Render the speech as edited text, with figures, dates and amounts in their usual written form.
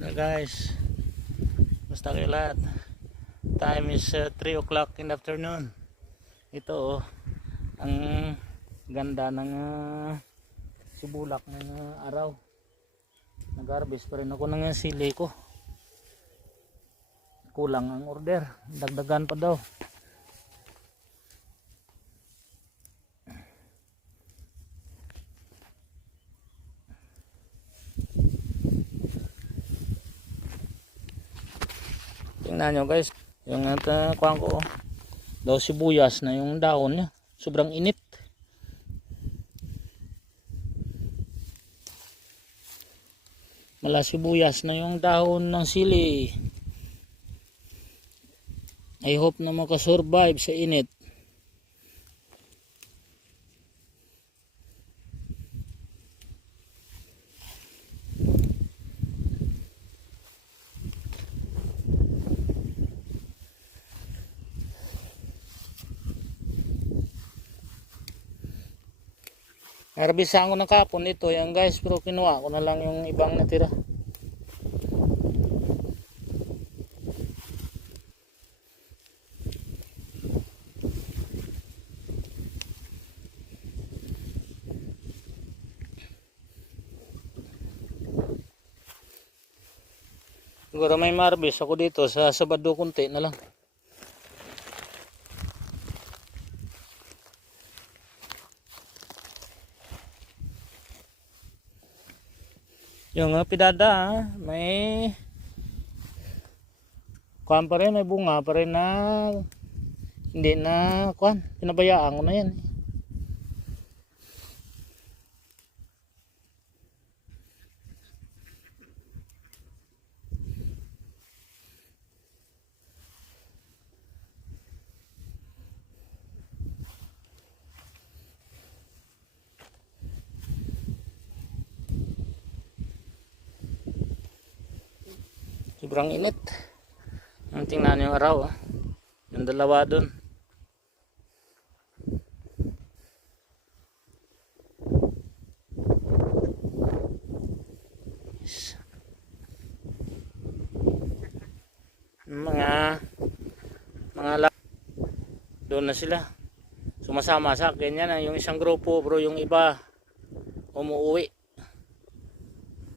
na guys, basta kayo lahat. Time is 3 o'clock in the afternoon. Ito ang ganda ng sibulak ng araw. Nag-harvest pa rin ako ng sili ko. Kulang ang order, dagdagan pa daw. Tingnan nyo guys, yung kuhaan ko daw sibuyas na yung dahon niya, sobrang init. Mala sibuyas na yung dahon ng sili. I hope na makasurvive sa init. Harbisan ko ng kapon ito yan guys, pero kinuha ko na lang yung ibang natira. Siguro may marbis ako dito sa Sabado kunti na lang. Yung pidada may kuhan pa rin, may bunga pa rin na hindi na kuhan, pinabayaan ko na yan. Sobrang init. Ang tingnan yung araw, yung dalawa dun. Mga doon na sila. Sumasama sa akin yan yung isang grupo, bro, yung iba umuwi.